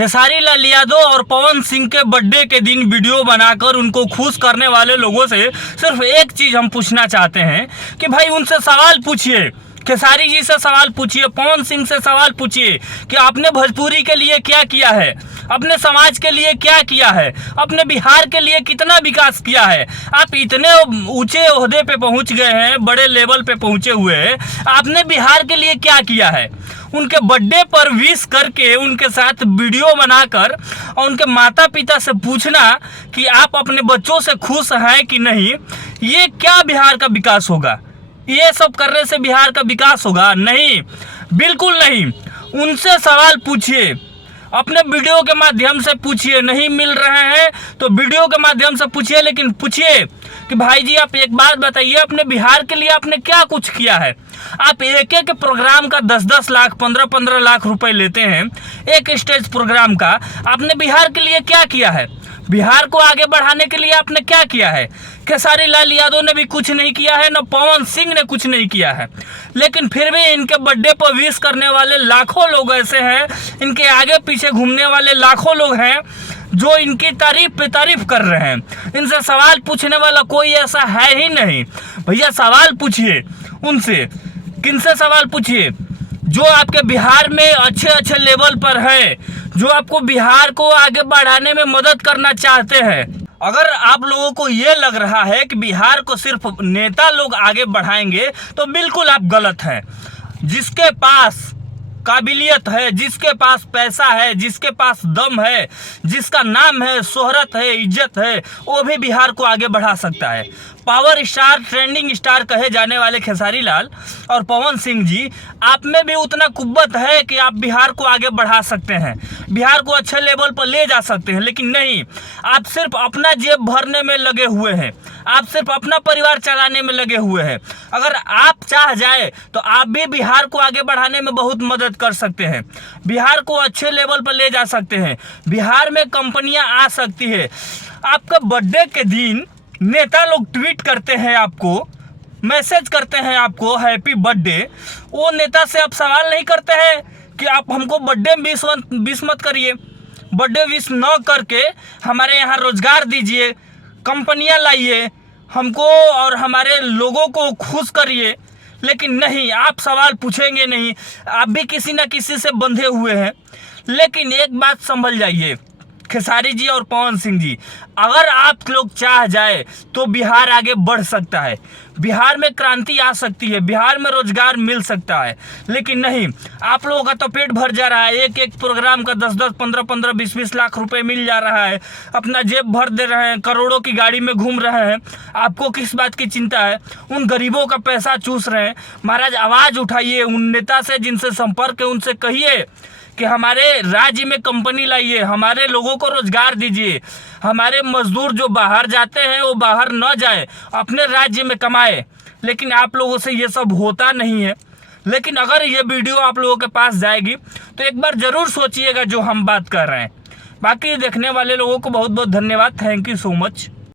खेसारी लाल यादव और पवन सिंह के बर्थडे के दिन वीडियो बनाकर उनको खुश करने वाले लोगों से सिर्फ एक चीज़ हम पूछना चाहते हैं कि भाई उनसे सवाल पूछिए, खेसारी जी से सवाल पूछिए, पवन सिंह से सवाल पूछिए कि आपने भोजपुरी के लिए क्या किया है, अपने समाज के लिए क्या किया है, अपने बिहार के लिए कितना विकास किया है। आप इतने ऊंचे ओहदे पे पहुंच गए हैं, बड़े लेवल पे पहुंचे हुए हैं, आपने बिहार के लिए क्या किया है। उनके बर्थडे पर विश करके उनके साथ वीडियो बनाकर और उनके माता पिता से पूछना कि आप अपने बच्चों से खुश हैं कि नहीं, ये क्या बिहार का विकास होगा? ये सब करने से बिहार का विकास होगा? नहीं, बिल्कुल नहीं। उनसे सवाल पूछिए, अपने वीडियो के माध्यम से पूछिए। नहीं मिल रहे हैं तो वीडियो के माध्यम से पूछिए, लेकिन पूछिए कि भाई जी आप एक बात बताइए, अपने बिहार के लिए आपने क्या कुछ किया है। आप एक एक प्रोग्राम का 10-10 लाख 15-15 लाख रुपए लेते हैं, एक स्टेज प्रोग्राम का। आपने बिहार के लिए क्या किया है? बिहार को आगे बढ़ाने के लिए आपने क्या किया है? खेसारी लाल यादव ने भी कुछ नहीं किया है, न पवन सिंह ने कुछ नहीं किया है, लेकिन फिर भी इनके बर्थडे पर विश करने वाले लाखों लोग ऐसे हैं, इनके आगे पीछे घूमने वाले लाखों लोग हैं जो इनकी तारीफ पे तारीफ कर रहे हैं। इनसे सवाल पूछने वाला कोई ऐसा है ही नहीं। भैया सवाल पूछिए उनसे। किनसे सवाल पूछिए? जो आपके बिहार में अच्छे अच्छे लेवल पर है, जो आपको बिहार को आगे बढ़ाने में मदद करना चाहते हैं। अगर आप लोगों को ये लग रहा है कि बिहार को सिर्फ नेता लोग आगे बढ़ाएंगे तो बिल्कुल आप गलत हैं। जिसके पास काबिलियत है, जिसके पास पैसा है, जिसके पास दम है, जिसका नाम है, शोहरत है, इज्जत है, वो भी बिहार को आगे बढ़ा सकता है। पावर स्टार, ट्रेंडिंग स्टार कहे जाने वाले खेसारी लाल और पवन सिंह जी, आप में भी उतना कुव्वत है कि आप बिहार को आगे बढ़ा सकते हैं, बिहार को अच्छे लेवल पर ले जा सकते हैं। लेकिन नहीं, आप सिर्फ अपना जेब भरने में लगे हुए हैं, आप सिर्फ अपना परिवार चलाने में लगे हुए हैं। अगर आप चाह जाए तो आप भी बिहार को आगे बढ़ाने में बहुत मदद कर सकते हैं, बिहार को अच्छे लेवल पर ले जा सकते हैं, बिहार में कंपनियां आ सकती है। आपका बर्थडे के दिन नेता लोग ट्वीट करते हैं, आपको मैसेज करते हैं, आपको हैप्पी बर्थडे। वो नेता से आप सवाल नहीं करते हैं कि आप हमको बर्थडे विश मत करिए, बर्थडे विश न करके हमारे यहाँ रोजगार दीजिए, कंपनियां लाइए, हमको और हमारे लोगों को खुश करिए। लेकिन नहीं, आप सवाल पूछेंगे नहीं, आप भी किसी न किसी से बंधे हुए हैं। लेकिन एक बात संभल जाइए खेसारी जी और पवन सिंह जी, अगर आप लोग चाह जाए तो बिहार आगे बढ़ सकता है, बिहार में क्रांति आ सकती है, बिहार में रोजगार मिल सकता है। लेकिन नहीं, आप लोगों का तो पेट भर जा रहा है, एक एक प्रोग्राम का 10-10 15-15 20-20 लाख रुपए मिल जा रहा है, अपना जेब भर दे रहे हैं, करोड़ों की गाड़ी में घूम रहे हैं। आपको किस बात की चिंता है? उन गरीबों का पैसा चूस रहे हैं। महाराज आवाज़ उठाइए उन नेता से जिनसे संपर्क है, उनसे कहिए कि हमारे राज्य में कंपनी लाइए, हमारे लोगों को रोजगार दीजिए, हमारे मजदूर जो बाहर जाते हैं वो बाहर न जाए, अपने राज्य में कमाए। लेकिन आप लोगों से ये सब होता नहीं है। लेकिन अगर ये वीडियो आप लोगों के पास जाएगी तो एक बार ज़रूर सोचिएगा जो हम बात कर रहे हैं। बाकी देखने वाले लोगों को बहुत बहुत धन्यवाद। Thank you so much.